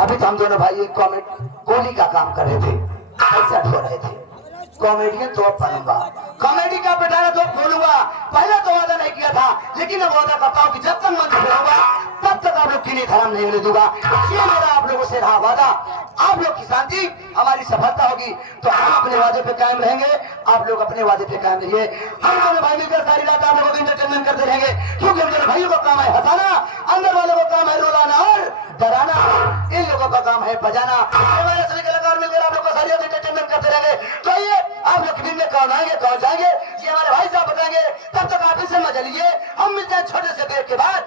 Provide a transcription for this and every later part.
अभी तो हम दोनों भाई एक कॉमेडी का काम कर रहे थे, पैसा ढो रहे थे। कॉमेडियन तो बनूंगा, कॉमेडी का बेटा तो बोलूंगा। पहले तो वादा नहीं किया था, लेकिन अब वादा करता हूँ कि जब तक मंत्री रहूंगा तब तक आप लोग की नहीं धर्म नहीं होने दूंगा। ये मेरा आप लोगों से रहा वादा। आप लोग की शांति हमारी सफलता होगी तो हम अपने वादे पे कायम रहेंगे, आप लोग अपने वादे पे कायम रहिए। हम दोनों भाई मिलकर सारी रात आप लोगों को इंटरटेनमेंट करते रहेंगे, क्योंकि हम दोनों भाइयों का काम है हंसाना, अंदर वालों का काम है रुलाना और डराना, इन लोगों का काम है बजाना। हमारे सभी कलाकार मिलकर आप लोग को सारी रात इंटरटेनमेंट करते रहेंगे। तो ये आप लोग दिन में कौन आएंगे कौन जाएंगे ये हमारे भाई साहब बताएंगे। तब तक आप इनसे मजा लीजिए, हम मिलते हैं छोटे से ब्रेक के बाद।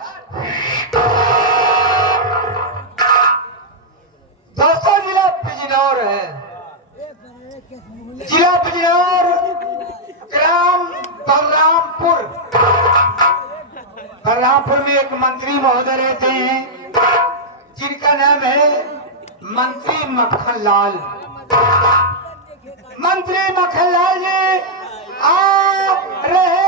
दोस्तों जिला बिजनौर है, जिला बिजनौर, ग्राम बलरामपुर। बलरामपुर में एक मंत्री महोदय रहते हैं जिनका नाम है मंत्री मक्खन लाल। मंत्री मक्खन लाल जी आ रहे।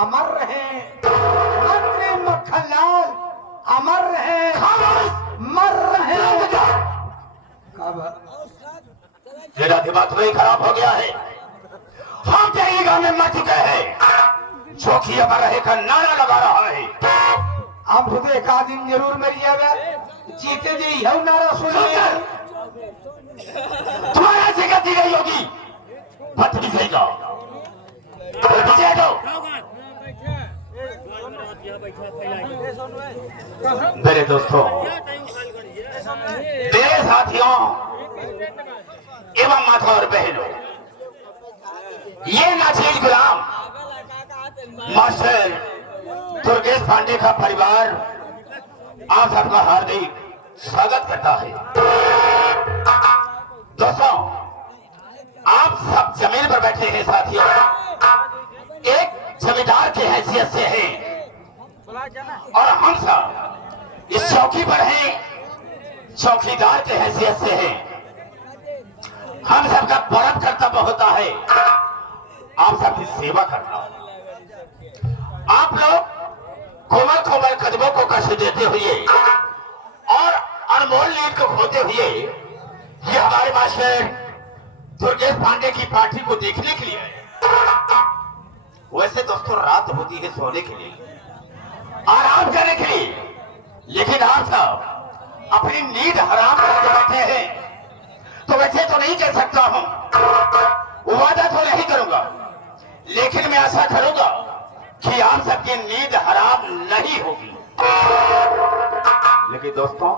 अमर रहे, मंत्री मक्खनलाल अमर रहे, मर रहे। तेरा दिमाग तो खराब हो गया है। हम तेरी गांव में मर चुके हैं, चौकी अमर रहे का नारा लगा रहा है। हम खुद एक दिन जरूर मरिएगा, जीते जी यह नारा सुनिए। तुम्हारा से गति गई होगी, बदतमीज रहेगा। मेरे दोस्तों, मेरे साथियों एवं माता और बहनों, ये नाचीज गुलाम मास्टर दुर्गेश पांडे का परिवार आप सबका हार्दिक स्वागत करता है। दोस्तों, आप सब जमीन पर बैठे हैं साथियों, एक जमींदार की हैसियत से हैं और हम सब इस चौकी पर हैं चौकीदार की हैसियत से हैं। हम सबका परम कर्तव्य होता है आप सबकी सेवा करना। आप लोग कोमल कोमल कदमों को कष्ट देते हुए और अनमोल नींद को खोते हुए ये हमारे मास्टर दुर्गेश पांडे की पार्टी को देखने के लिए आए। वैसे दोस्तों रात होती है सोने के लिए, आराम करने के लिए, लेकिन आप सब अपनी नींद हराम करके बैठे हैं। तो वैसे तो नहीं कह सकता हूं, वादा तो नहीं करूंगा, लेकिन मैं आशा करूंगा कि आप सबकी नींद हराम नहीं होगी। लेकिन दोस्तों,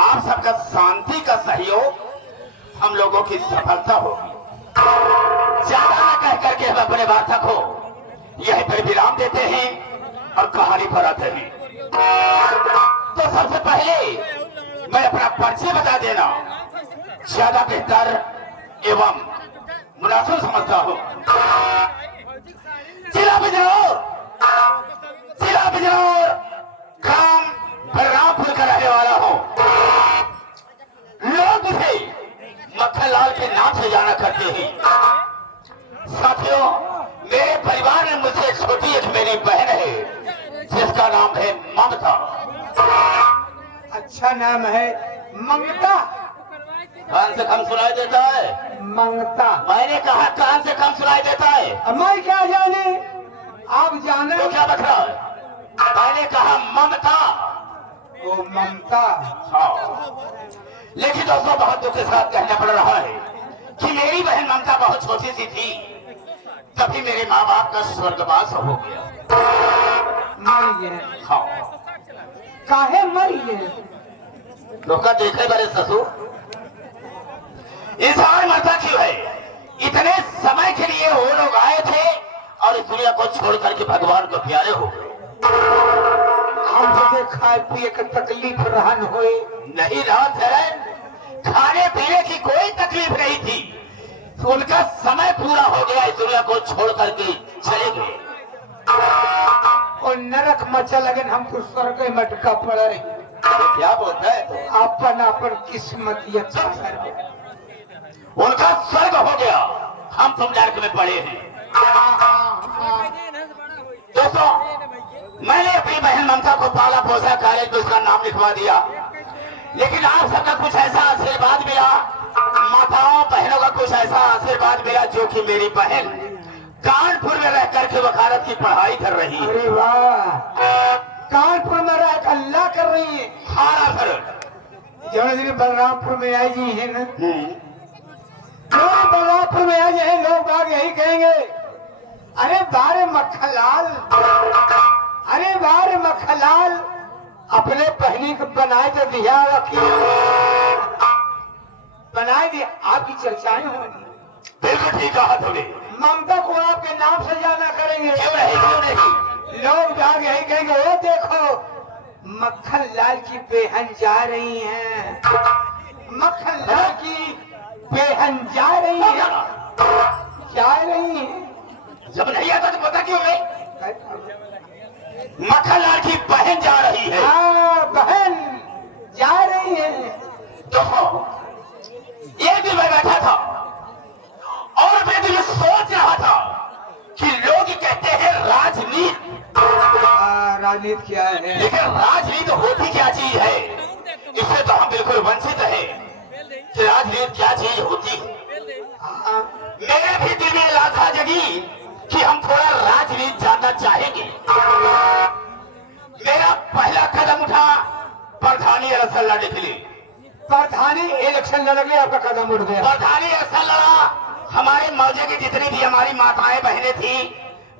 आप सबका शांति का सहयोग हम लोगों की सफलता होगी। ज्यादा न कह करके हम अपने वार्ता को यहीं पर विराम देते हैं और कहानी पर आते हैं। तो सबसे पहले मैं अपना परिचय बता देना ज्यादा बेहतर एवं मुनासिब समझता हूँ। जिला बिजनौर, जिला बिजनौर, ग्राम बलरामपुर का रहने वाला हूँ। लोग मुझे मक्खनलाल के नाम से जाना करते हैं। साथियों, मेरे परिवार में मुझसे छोटी एक मेरी बहन है जिसका नाम है ममता। अच्छा नाम है मंगता। कान से कम सुनाई देता है? मंगता। मैंने कहा कान से कम सुनाई देता है। मैं क्या जाने, आप जाने तो क्या बक रहा है? मैंने कहा ममता। ओ ममता। हाँ, लेकिन दोस्तों बहुत दुख के साथ कहना पड़ रहा है कि हमारी बहन ममता बहुत छोटी सी थी, तभी मेरे माँ बाप का स्वर्गवास हो गया। मरी है हाँ, काहे मरी है? लोग देखे बड़े ससुर, इंसान मरता क्यों है? इतने समय के लिए वो लोग आए थे और इस दुनिया को छोड़ करके भगवान को प्यारे हो गए। हम सके खाए पिए के तकलीफ रहन होए। नहीं रहा शरण, खाने पीने की कोई तकलीफ नहीं थी। उनका समय पूरा हो गया, इस दुनिया को छोड़ करके चले गए। और नरक मचा लगन हम तो स्वर्ग में मटका पड़े। क्या बोलता है तू? अपन अपन किस्मत ये अच्छा कर। उनका स्वर्ग हो गया, हम तुम नरक में पड़े हैं। दोस्तों, मैंने अपनी बहन ममता को पाला पोसा, कॉलेज में उसका नाम लिखवा दिया, लेकिन आप सबका कुछ ऐसा आशीर्वाद मिला, माताओं बहनों का कुछ ऐसा आशीर्वाद मिला, जो कि मेरी बहन कानपुर में रह करके वकालत की पढ़ाई कर रही है। अरे वाह, कानपुर में रह कर अल्लाह कर रही है। हाँ सर, जौन दिन बलरामपुर में आई जी है ना, जो बलरामपुर में आई है, लोग बाग यही कहेंगे, अरे बारे मक्खलाल, अरे बारे मक्खलाल, अपने बहनी को बनाए तो दिया वकील, बनाए दिया। आपकी चर्चाएं होंगी। बिल्कुल ठीक कहा तूने। ममता को आपके नाम से जाना करेंगे। क्यों नहीं, क्यों नहीं? लोग बाग यही कहेंगे, वो देखो मक्खन लाल की बेहन जा रही हैं, मक्खन लाल की बेहन जा रही है, जा रही है। जब नहीं आता तो पता क्यों नहीं? मक्खन लाल की बहन जा रही है। हाँ, बहन जा रही है। देखो, एक दिन मैं बैठा था और मैं दिल में सोच रहा था कि लोग कहते हैं राजनीति, राजनीति क्या है? लेकिन राजनीति होती क्या चीज है? इससे तो हम बिल्कुल वंचित हैं कि राजनीति क्या चीज होती है। मेरे भी दिल में लालसा जगी कि हम थोड़ा राजनीति जानना चाहेंगे। मेरा पहला कदम उठा, प्रधानी इलेक्शन लड़ने के लिए। प्रधानी इलेक्शन लड़ने आपका कदम उठ गया। प्रधानी इलेक्शन लड़ा, हमारे मौजे की जितनी भी हमारी माताएं बहनें थी,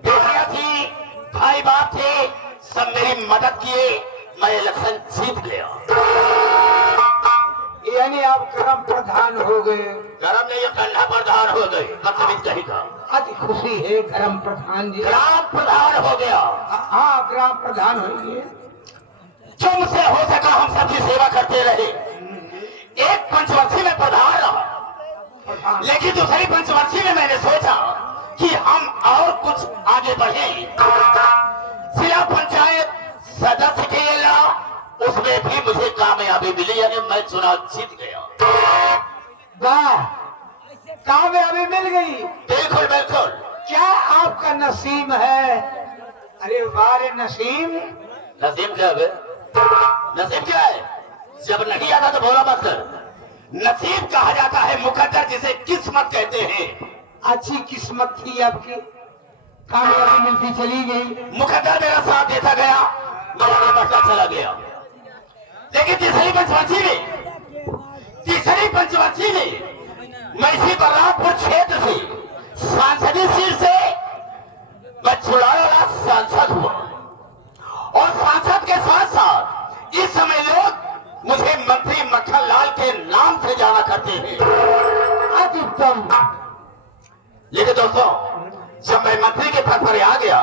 बेटियां थी, भाई बाप थे, सब मेरी मदद किए, मैं इलेक्शन जीत गया। यानी आप ग्राम प्रधान हो गए। गरम नहीं, ठंडा प्रधान हो गए, बदतमीज कहीं का। अति खुशी है ग्राम प्रधान जी। ग्राम प्रधान हो गया। हाँ, ग्राम प्रधान हो गए। जो मुझसे हो सका हम सबकी सेवा करते रहे। एक पंचवर्षीय में प्रधान रहा, लेकिन दूसरी पंचवर्षीय में मैंने सोचा कि हम और कुछ आगे बढ़े। जिला पंचायत सदस्य के लिए उसमें भी मुझे कामयाबी मिली, यानी मैं चुनाव जीत गया। वाह, कामयाबी मिल गई। बिल्कुल बिल्कुल। क्या आपका नसीब है? अरे वाह रे नसीम। नसीब क्या है? नसीब क्या है? जब नहीं आता तो बोला मत कर। नसीब कहा जाता है मुकद्दर, जिसे किस्मत कहते हैं। अच्छी किस्मत थी आपकी, कामयाबी मिलती चली गई। मुकद्दर मेरा साथ देता गया, मैं आगे बढ़ता चला गया। लेकिन तीसरी पंचवर्षीय में मैं इसी बलरामपुर क्षेत्र से सांसदीय सीट से मैं चुनाव वाला सांसद हुआ, और सांसद के साथ साथ इस समय लोग मुझे मंत्री मक्खन लाल के नाम से जाना करते हैं। अति उत्तम। लेकिन दोस्तों, जब मैं मंत्री के पद पर आ गया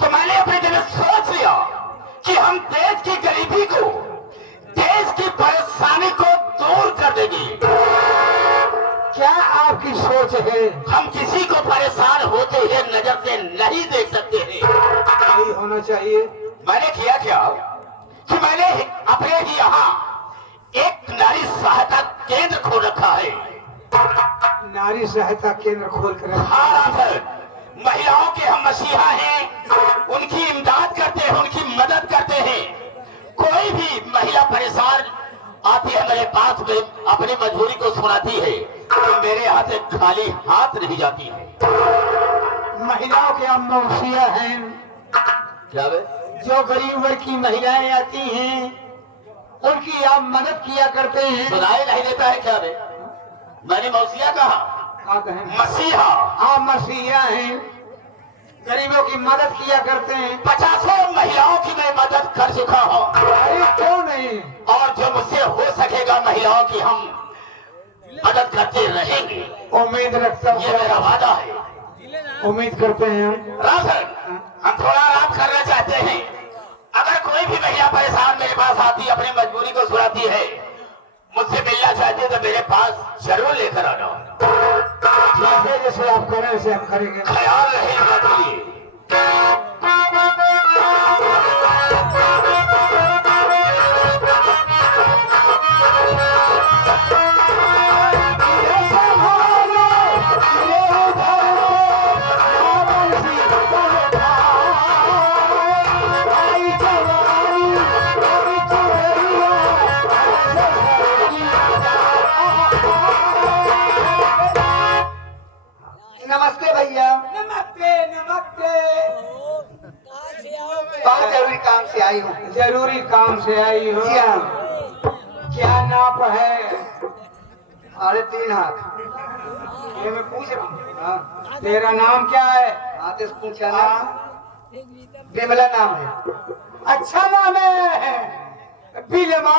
तो मैंने अपने दिल में सोच लिया कि हम देश की गरीबी को, देश की परेशानी को दूर कर देंगे। क्या आपकी सोच है? हम किसी को परेशान होते हुए नजर से नहीं देख सकते हैं। यही होना चाहिए। मैंने किया क्या कि मैंने अपने ही यहाँ एक नारी सहायता केंद्र खोल रखा है। नारी सहायता केंद्र खोल कर रखा। हाँ सर, महिलाओं के हम मसीहा हैं, उनकी इमदाद करते हैं, उनकी मदद करते हैं। कोई भी महिला परेशान आती है मेरे पास में, अपनी मजबूरी को सुनाती है, तो मेरे हाथ से खाली हाथ नहीं जाती है। महिलाओं के हम मौसिया हैं। क्या बे? जो गरीब वर्ग की महिलाएं आती हैं, उनकी आप मदद किया करते हैं। सुनाई नहीं देता है क्या बे? मैंने मौसिया कहा। आप हैं मसीहा। आप मसीहा हैं, गरीबों की मदद किया करते हैं। 50 महिलाओं की मैं मदद कर चुका हूँ अरे क्यों नहीं, और जो मुझसे हो सकेगा महिलाओं की हम मदद करते रहेंगे। उम्मीद रखता ये मेरा हूँ, वादा है। उम्मीद करते हैं हम। राजन, हम थोड़ा आराम करना चाहते हैं। अगर कोई भी महिला परेशान मेरे पास आती, अपनी मजबूरी को सुनाती है, मुझसे मिलना चाहती है, तो मेरे पास जरूर लेकर आना। ठीक है, जैसे आप करें वैसे हम करेंगे। ख्याल रहे आपके लिए। नमस्ते भैया, नमस्ते नमस्ते। बहुत जरूरी काम से आई हूँ। जरूरी काम से आई हो? जी हाँ। क्या नाप है? 3.5 हाथ। ये मैं पूछ रहा हूँ। हाँ, तेरा नाम क्या है? आदेश पूछा ना। बिमला नाम है। अच्छा नाम है, बिलमा।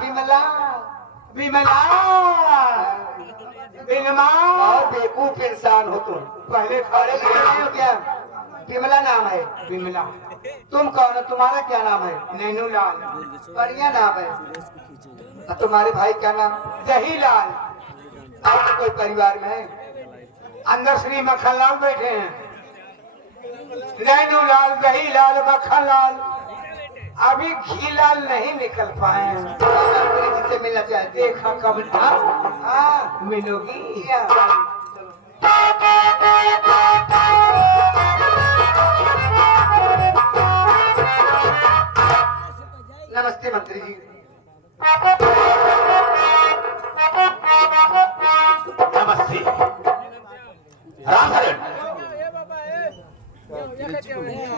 बिमला। बिमला, बिलमा। बहुत बेवकूफ इंसान हो तुम। पहले अरे लिखे नहीं हो क्या? बिमला नाम है। बिमला। तुम कौन हो? तुम्हारा क्या नाम है? नैनूलाल। बढ़िया नाम है। और तुम्हारे भाई क्या नाम? दहीलाल। और कोई परिवार में है? अंदर श्री मक्खनलाल बैठे हैं। नैनूलाल, दहीलाल, मक्खनलाल, अभी घीलाल नहीं निकल पाए हैं। मंत्री जी से मिलना चाहते। देखा कब था? हाँ, मिलोगी। नमस्ते मंत्री जी। नमस्ते रामधरण,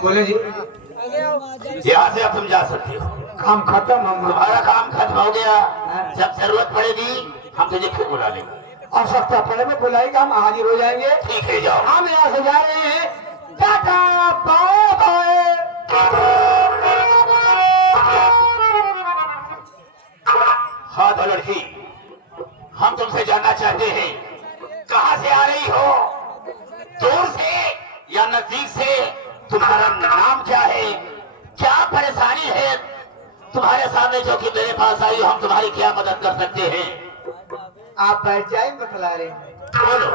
बोले जी, यहाँ से अब तुम जा सकते हो। काम खत्म। हम तुम्हारा काम खत्म हो गया। जब जरूरत पड़ेगी हम तुझे फिर बुला लेंगे। आवश्यकता पड़े में बुलाएगा, हम हाजिर हो जाएंगे। ठीक है, जाओ। हम यहाँ से जा रहे हैं। Tata bye bye. हाँ तो लड़की, हम तुमसे जानना चाहते हैं, कहाँ से आ रही हो? दूर से या नजदीक से? तुम्हारा नाम क्या है? क्या परेशानी है तुम्हारे सामने जो कि मेरे पास आई हो? हम तुम्हारी क्या मदद कर सकते हैं? आप बैठ जाए, बतला रहे। बोलो।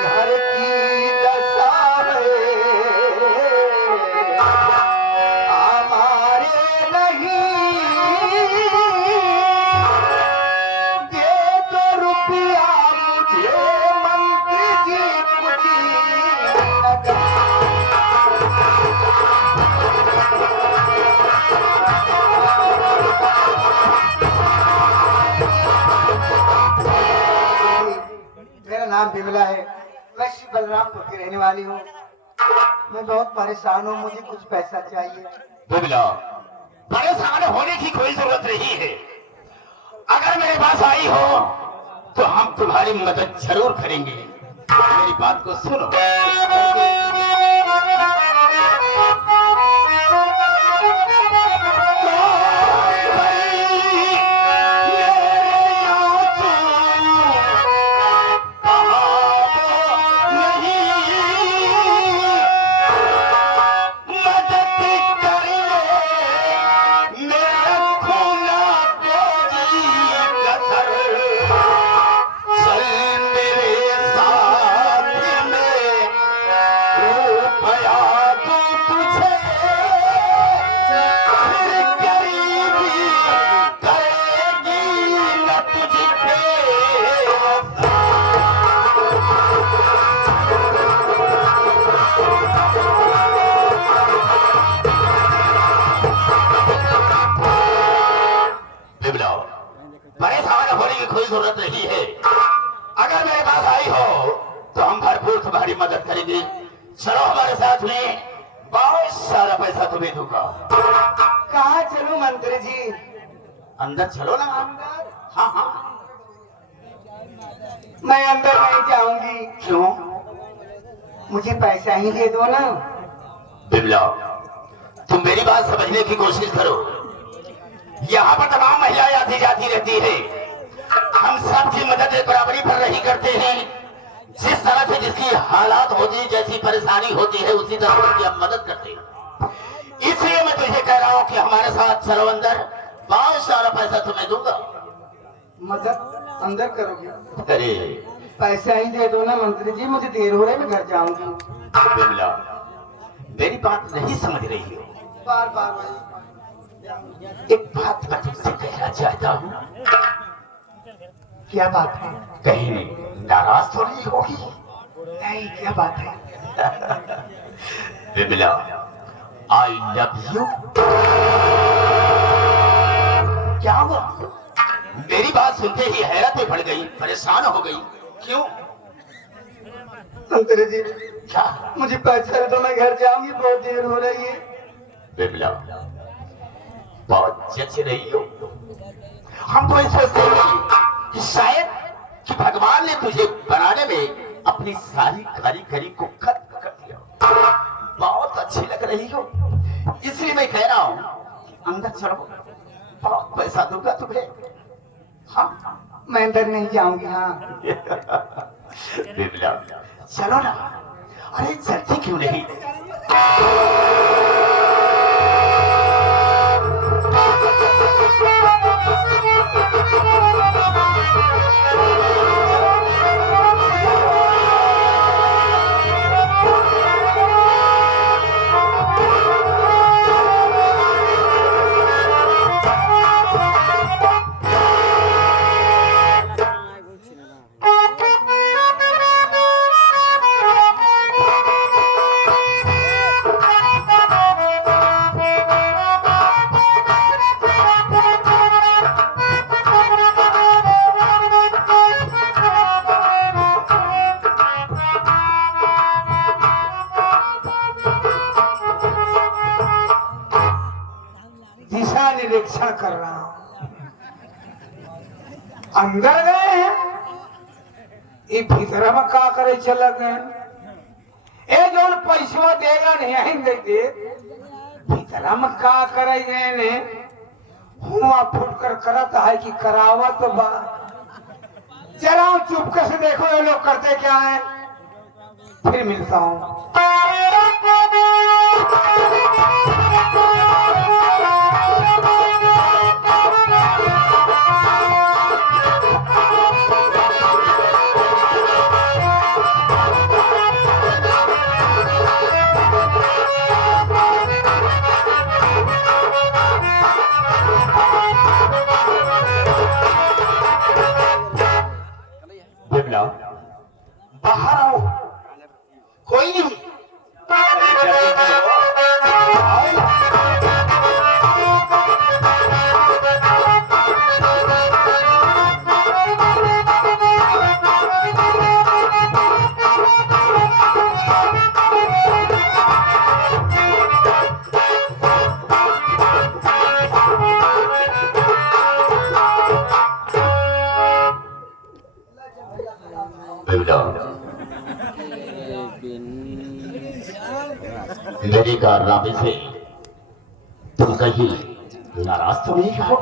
घर की दशा नाम बिमला है। मैं श्री बलरामपुर की रहने वाली हूँ। मैं बहुत परेशान हूँ, मुझे कुछ पैसा चाहिए। बिमला, परेशान होने की कोई जरूरत नहीं है। अगर मेरे पास आई हो तो हम तुम्हारी मदद जरूर करेंगे। मेरी बात को सुनो। तुझे हमारे पास आई हो तो हम भरपूर तुम्हारी मदद करेंगे। चलो हमारे साथ में, बहुत सारा पैसा तुम्हें दूंगा। कहाँ चलूं मंत्री जी? अंदर चलो ना। हाँ हाँ। मैं अंदर नहीं जाऊंगी। क्यों? मुझे पैसा ही दे दो ना। बिमला, तुम मेरी बात समझने की कोशिश करो। यहाँ पर तमाम महिलाएं आती जाती रहती है। हम सबकी मदद एक बराबरी पर नहीं करते हैं। जिस तरह से जिसकी हालात होती है, जैसी परेशानी होती है, उसी तरह उसकी हम मदद करते हैं। इसलिए मैं तुझे कह रहा हूँ कि हमारे साथ चलो अंदर, बहुत सारा पैसा तुम्हें दूंगा। मदद अंदर करोगे? अरे पैसा ही दे दो ना मंत्री जी, मुझे देर हो रही है, मैं घर जाऊंगी। बिमला, मेरी बात नहीं समझ रही हो। बार बार एक बात मैं तुमसे कहना चाहता हूँ। क्या बात है? कहीं नाराज तो नहीं होगी? नहीं, क्या बात है? Bimla, I love you. क्या हुआ? मेरी बात सुनते ही हैरत में पड़ गई, परेशान हो गई। क्यों? मंत्री जी, क्या? मुझे पैसा दे दो, मैं घर जाऊंगी, बहुत देर हो रही है। बिमला, बहुत जच रही हो। हम तो ऐसा सोचते कि शायद कि भगवान ने तुझे बनाने में अपनी सारी कारीगरी को खत्म कर दिया। बहुत अच्छी लग रही हो, इसलिए मैं कह रहा हूँ अंदर चलो, बहुत पैसा दूंगा तुम्हें। हाँ, मैं अंदर नहीं जाऊंगी। हाँ बिमला, चलो ना। अरे जल्दी क्यों नहीं? दिशा निरीक्षण कर रहा हूँ। अंदर गए हैं, ये भीतर में का करे चला गए। ए जोन पैसा देगा नहीं देते, भीतर में का करे गए ने हुआ फुट कर करत है कि करावत बा। जरा चुपके से देखो ये लोग करते क्या है, फिर मिलता हूँ। बिमला, बाहर आओ, कोई नहीं। मेरी कारनामे से तुम कहीं नाराज तो नहीं हो?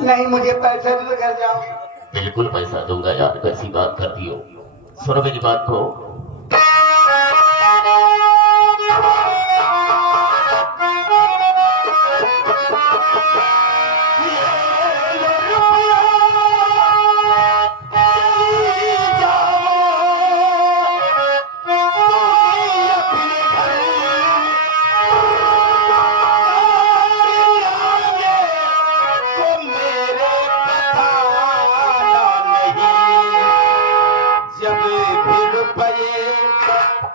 नहीं, मुझे पैसा दो, घर जाओ। बिल्कुल पैसा दूंगा यार, कैसी बात करती हो। सुनो मेरी बात को।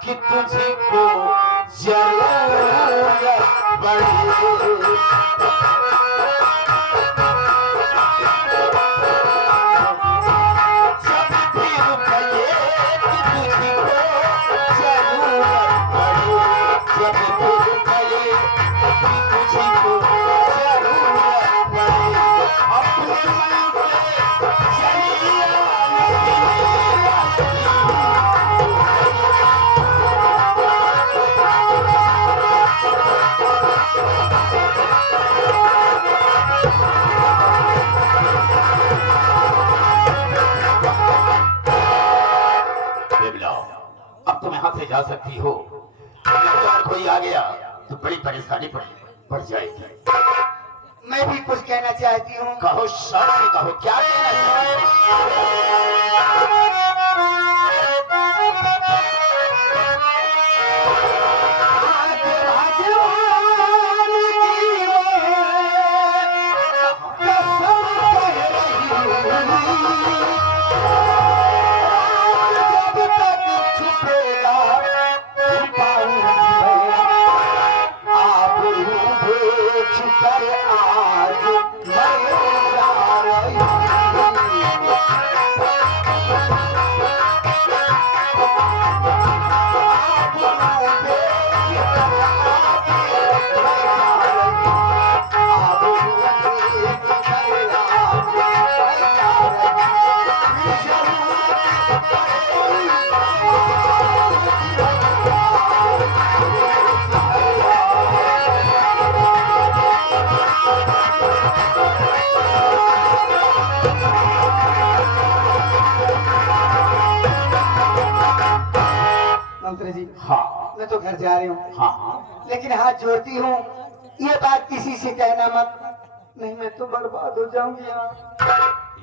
कि तुझको जरूरत पड़ी। अब तुम यहाँ से जा सकती हो। अगर कोई आ गया तो बड़ी परेशानी पड़ जाएगी। मैं भी कुछ कहना चाहती हूँ। कहो, शौक से कहो, क्या कहना मंत्री जी, हाँ मैं तो घर जा रही हूँ। हाँ हाँ, लेकिन हाथ जोड़ती हूँ, ये बात किसी से कहना मत, नहीं मैं तो बर्बाद हो जाऊंगी यहाँ।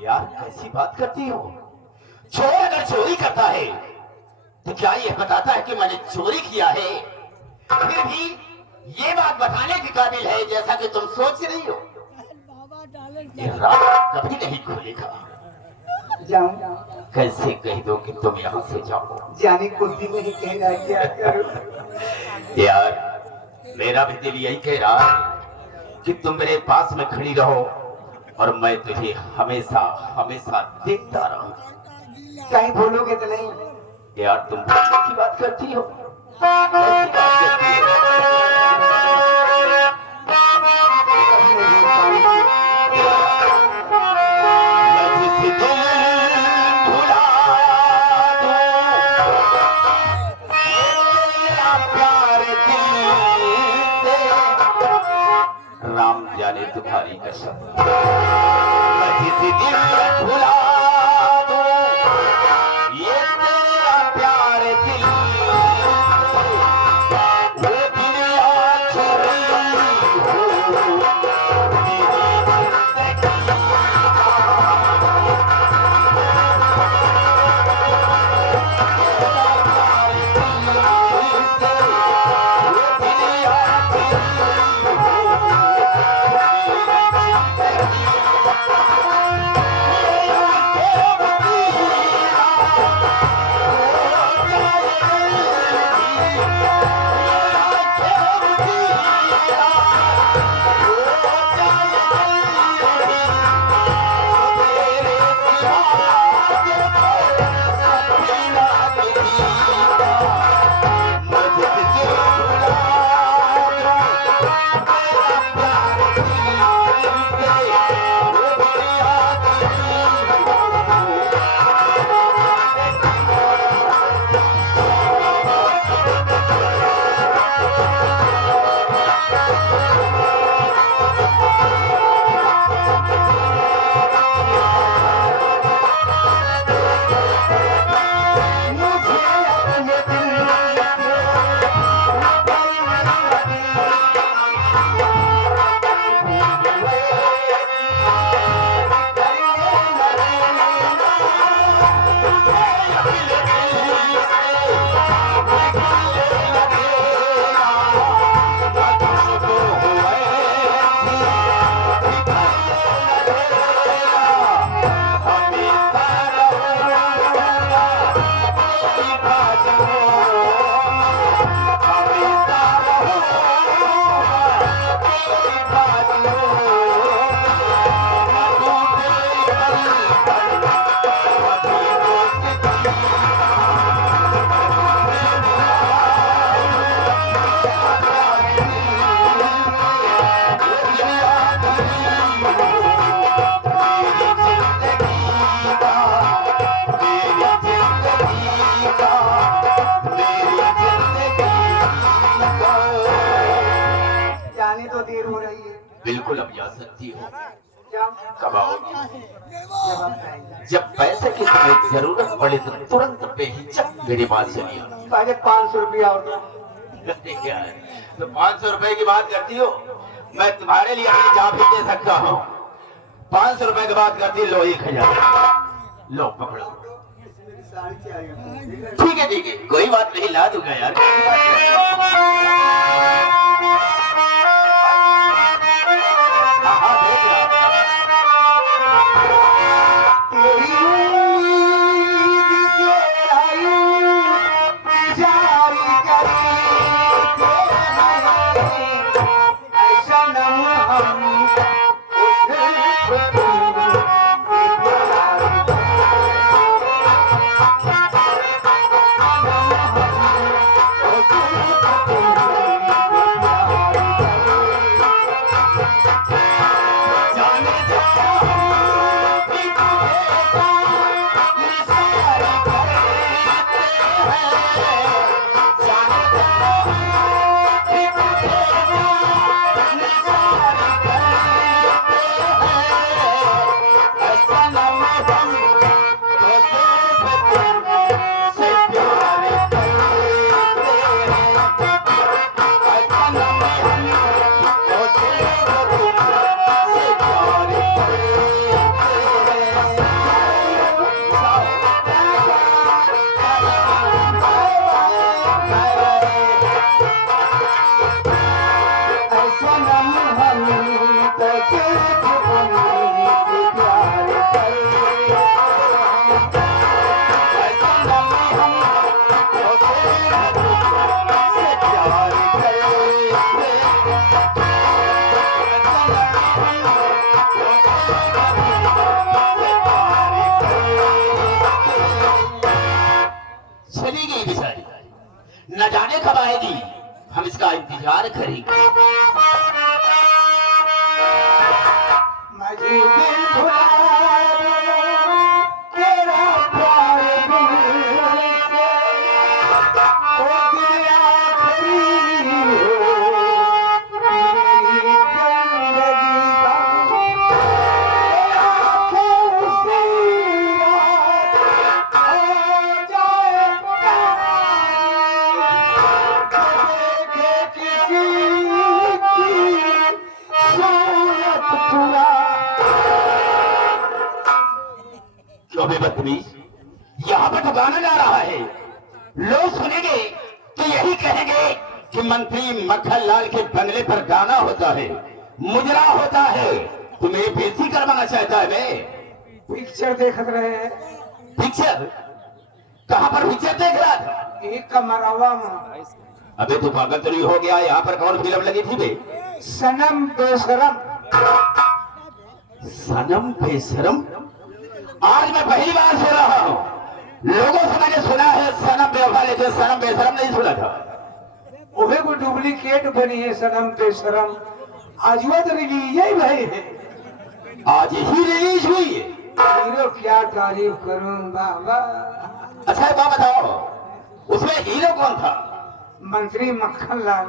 यार कैसी बात करती हो? चोर अगर चोरी करता है तो क्या ये बताता है कि मैंने चोरी किया है? फिर भी ये बात बताने के काबिल है जैसा कि तुम सोच रही हो। ये रात कभी नहीं खुलेगा। जाऊँ? कैसे कह दो कि तुम यहाँ से जाओ? जाने को भी नहीं कहना, क्या करूँ? यार मेरा भी दिल यही कह रहा है कि तुम मेरे पास में खड़ी रहो और मैं तुझे हमेशा हमेशा देखता रहूं। कहीं भूलोगे तो नहीं? यार तुम भूलने की बात करती हो? कैसी बात करती हो? मैं जिसे दिल भुला दूं, मेरा प्यार दिल से, राम जाने तुम्हारी कसम। मैं जिसे दिल भुला दूं, ये तेरा प्यार दिल से, वो दिल आखिरी हो मेरी जिंदगी। बिल्कुल अब जा सकती हो। कब आओगी? जब पैसे की तुम्हें जरूरत पड़े तो तुरंत बेहिचक मेरे पास चली आना। पहले 500 रुपया होता। तो 500 रुपए की बात करती हो, मैं तुम्हारे लिए अपनी जान भी दे सकता हूँ। 500 रुपए की बात करती, लो 1000, लो पकड़ो। ठीक है, कोई बात नहीं, ला दूंगा यार। हाँ, देख रहा। चली गई बेचारी, न जाने कब आएगी, हम इसका इंतजार करेंगे। माझी दिल भुला तेरा प्यार दिल से, ओ दिल आखिरी हो मेरी जिंदगी का, आंखें उसी रात हो जाए देखे किसी की सूरत पूरा। क्यों बेबदतमीज, यहाँ पर तो गाना गा रहा है, लोग सुनेंगे तो यही कहेंगे कि मंत्री मक्खन लाल के बंगले पर गाना होता है, मुजरा होता है। तुम्हें बेइज्जती करवाना चाहता है बे? पिक्चर देखत रहे, पिक्चर? कहाँ पर पिक्चर देख रहा था? एक कमरावा में अबे तू पागल तो नहीं हो गया? यहाँ पर कौन फिल्म लगी थी बे? सनम बेशरम। सनम बेशरम? आज मैं पहली बार सुन रहा हूँ। लोगों से मैंने सुना है सनम बेवफा, लेकिन सनम बेशरम नहीं सुना था। उहे को डुप्लीकेट बनी है सनम बेशरम, आज वो तो रिलीज ही भाई है, आज ही रिलीज हुई है। हीरो क्या तारीफ करूं बाबा। अच्छा एक बात बताओ, उसमें हीरो कौन था? मंत्री मक्खन लाल।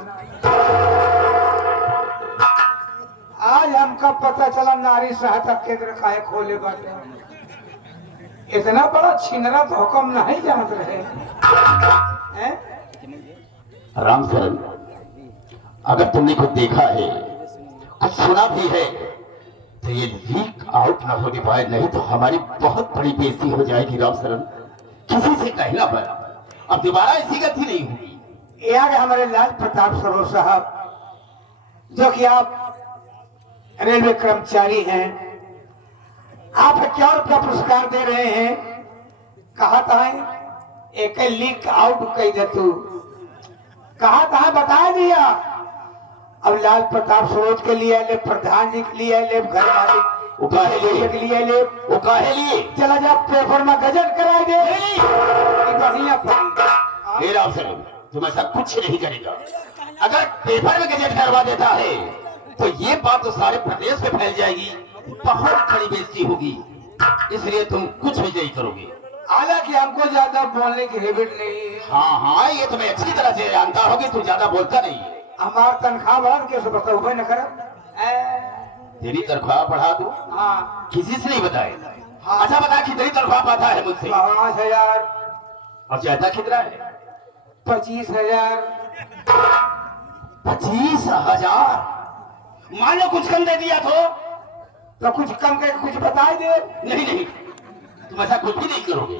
आज हमका पता चला नारी सहायता केंद्र काहे खोले बाटे। इतना बड़ा छिनरा तो हुक्म नहीं जानत रहे हैं? राम सरन, अगर तुमने कुछ देखा है, कुछ सुना भी है, तो ये लीक आउट ना होने पाए, नहीं तो हमारी बहुत बड़ी बेइज्जती हो जाएगी। राम सरन, किसी से कहना पड़ा, अब दोबारा ऐसी गलती नहीं होगी। यार हमारे लाल प्रताप सरोज साहब, जो कि आप रेलवे कर्मचारी हैं, आप क्या रुपया पुरस्कार दे रहे हैं? कहा था एक लीक आउट कह दे तू, कहा था बता दिया। अब लाल प्रताप सरोज के लिए ले, प्रधान जी के लिए ले, घर मालिक के लिए ले, वो काहे लिए? चला जा पेपर में गजट करा दे, बढ़िया पड़ी। हे राम सरन, तुम ऐसा कुछ नहीं करेगा। अगर पेपर में गजट करवा देता है तो ये बात तो सारे प्रदेश में फैल जाएगी, बहुत बड़ी बेइज्जती होगी, इसलिए तुम कुछ भी नहीं करोगे। हालांकि हमको ज्यादा बोलने की हैबिट नहीं है। हाँ हाँ, ये तुम्हें अच्छी तरह से जानता होगी, तू ज्यादा बोलता नहीं है। हमार तनख्वाह बढ़ के सब बताओ न कर। तेरी तनख्वाह बढ़ा दूं? हाँ, किसी से नहीं बताए? हाँ। अच्छा बता कि तेरी तनख्वाह पाता है मुझसे? 5,000। और ज्यादा कितना है? 25,000। 25,000? मान लो कुछ कम दे दिया तो कुछ कम करके कुछ बता दे। नहीं नहीं, तुम ऐसा कुछ भी नहीं करोगे।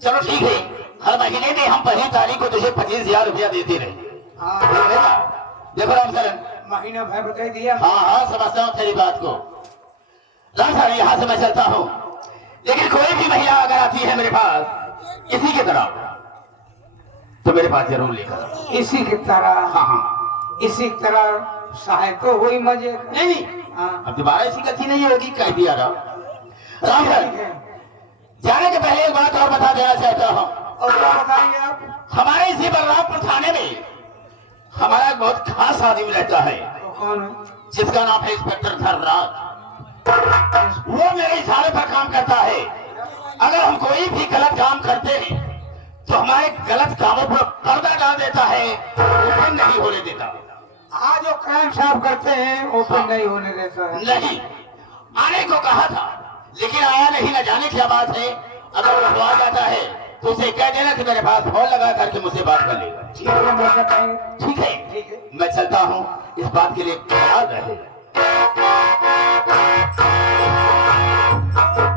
चलो ठीक है, हर महीने में हम पहली तारीख को तुझे 25,000 रुपया देते रहे। हाँ, देखो राम सरन, महीना भर बता दिया। हाँ हाँ समझता हूँ तेरी बात को। राम सरन, यहाँ से मैं चलता हूँ, लेकिन कोई भी महिला अगर आती है मेरे पास इसी की तरह, तो मेरे पास जरूर लेकर आओ। इसी की तरह? हाँ हाँ, इसी की तरह सहाय तो हुई मजे। नहीं नहीं, हाँ, अब दोबारा ऐसी गलती नहीं होगी, कह दिया राम सरन। जाने के पहले एक बात और बता देना चाहता हूँ। और क्या बताएंगे आप? हमारे इसी बलरामपुर थाने में हमारा एक बहुत खास आदमी रहता है, तो कौन है? जिसका नाम है इंस्पेक्टर धर्मराज। वो मेरे इशारे पर काम करता है। अगर हम कोई भी गलत काम करते हैं तो हमारे गलत कामों पर पर्दा डाल देता है, ओपन नहीं होने देता। आज जो क्राइम साहब करते हैं ओपन नहीं होने देता है। नहीं, आने को कहा था लेकिन आया नहीं, न जाने क्या बात है। अगर वो आ जाता है तो उसे कह देना कि मेरे पास फोन लगा करके मुझसे बात कर लेगा। ठीक है, मैं बताएंगे। ठीक है, मैं चलता हूँ, इस बात के लिए ख्याल रहे।